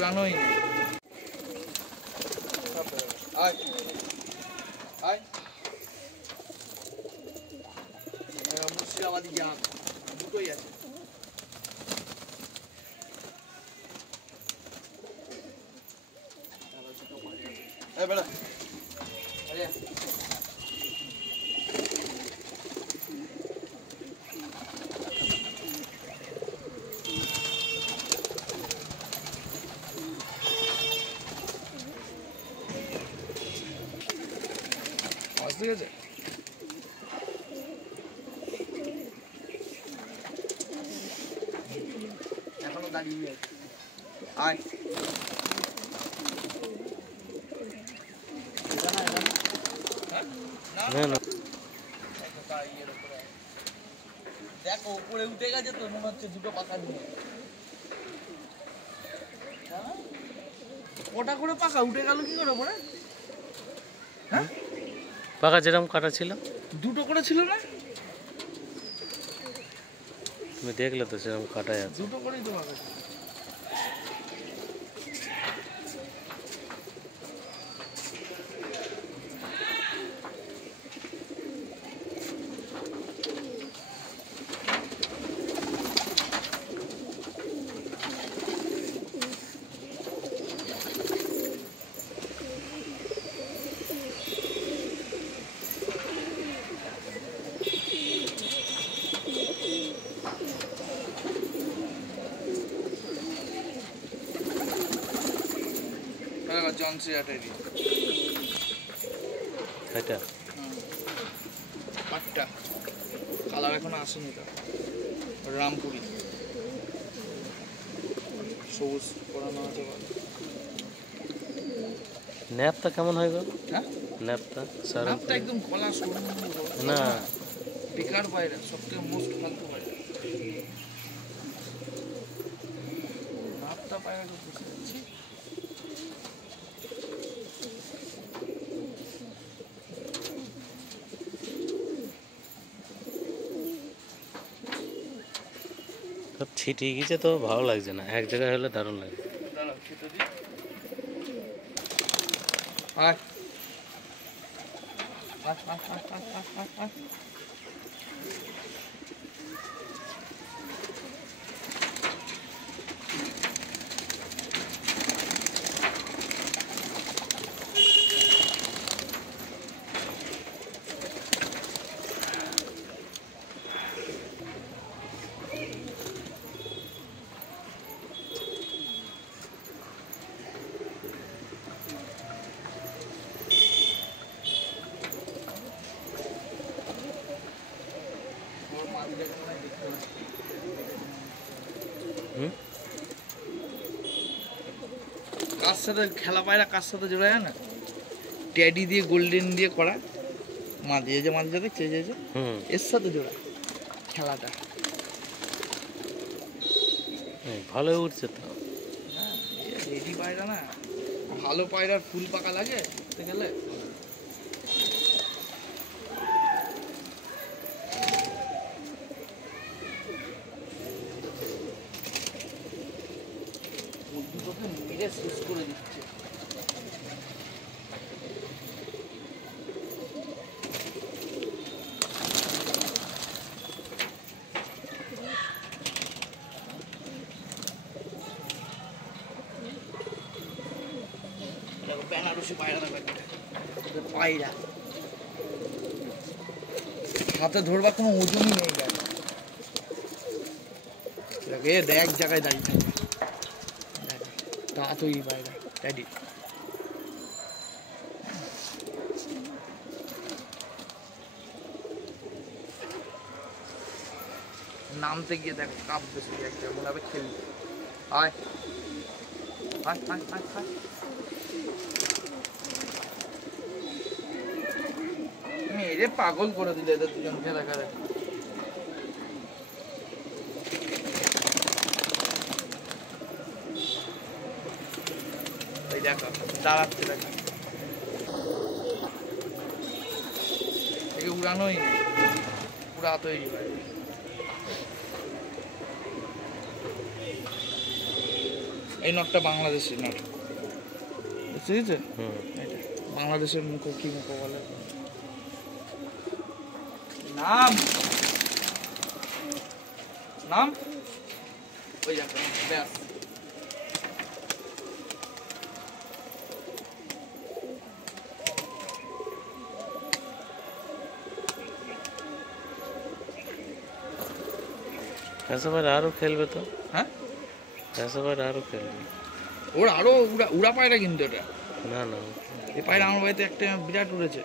উড়ানোই নেই। আয় আয় মুর্শিদাবাদী জাম দুটোই আছে। বেড়া ঠিক আছে। এখনো দাঁড়িয়ে আছে। আয় দেখো উপরে উঠে গেছে তো মনে হচ্ছে দুটো পাখা নিয়ে। ওটা করে পাখা উঠে গেল কি করে পরে? হ্যাঁ পাখা যেরকম কাটা ছিল দুটো করে ছিল না? তুমি দেখলে তো সেরকম কাটাই আছে। দুটো করেই তো পাখা। জনসিয়াটারি এটা পাটটা কালার এখন আসেনি। তো রামপুরি সবুজ করানো আছে। ন্যাপটা কেমন হয় গো? হ্যাঁ ন্যাপটা ন্যাপটা একদম কলা সরু না, বেকার বাইরে সবথেকে মোস্ট ফালতু বাইরে ন্যাপটা পায়রা বুঝতে পারছি। সব ছিটিয়ে গেছে তো ভালো লাগছে না, এক জায়গায় হলে দারুণ লাগে। কার সাথে খেলা পায়রা কার সাথে জোড়া যায় না? ট্যাডি দিয়ে গোল্ডেন দিয়ে করা মাঝে যে মাঝে দেখছে যে এর সাথে জোড়া খেলাটা ভালো উঠছে তো। রেডি পায়রা না, ভালো পায়রার ফুল পাকা লাগে গেলে। মেরে শেষ করে দিচ্ছে। বেনারসি পায়রা পায়রা হাতে ধরবার কোনো ওজনই নেই গায়ে। এক জায়গায় দাঁড়িয়ে থাকবে তা তৈরি পায়রা ড্যাডি। নামতে গিয়ে দেখো কাঁপবে শুধু একটা মনে হবে খেলবে। আয় আয় আয় আয় আয় মেরে পাগল করে দিলে এদের দুজনকে দেখা যায়। ওই দেখো দাঁড়াচ্ছে দেখো একে উড়ানোই নেই, পুরা তৈরি হয়। এই নটটা বাংলাদেশের নট, বুঝতে পেরেছো? হুম। এটা বাংলাদেশের মুখো কি মুখো বলে নাম, নাম ওই একটা ব্যাস। এসবার আরও খেলবে তো, হ্যাঁ এসবার আরও খেলবে। ওর আরো উড়া উড়া পায়রা কিন্তু এটা, না না, এই পায়রা আমার বাড়িতে একটা বিরাট উড়েছে।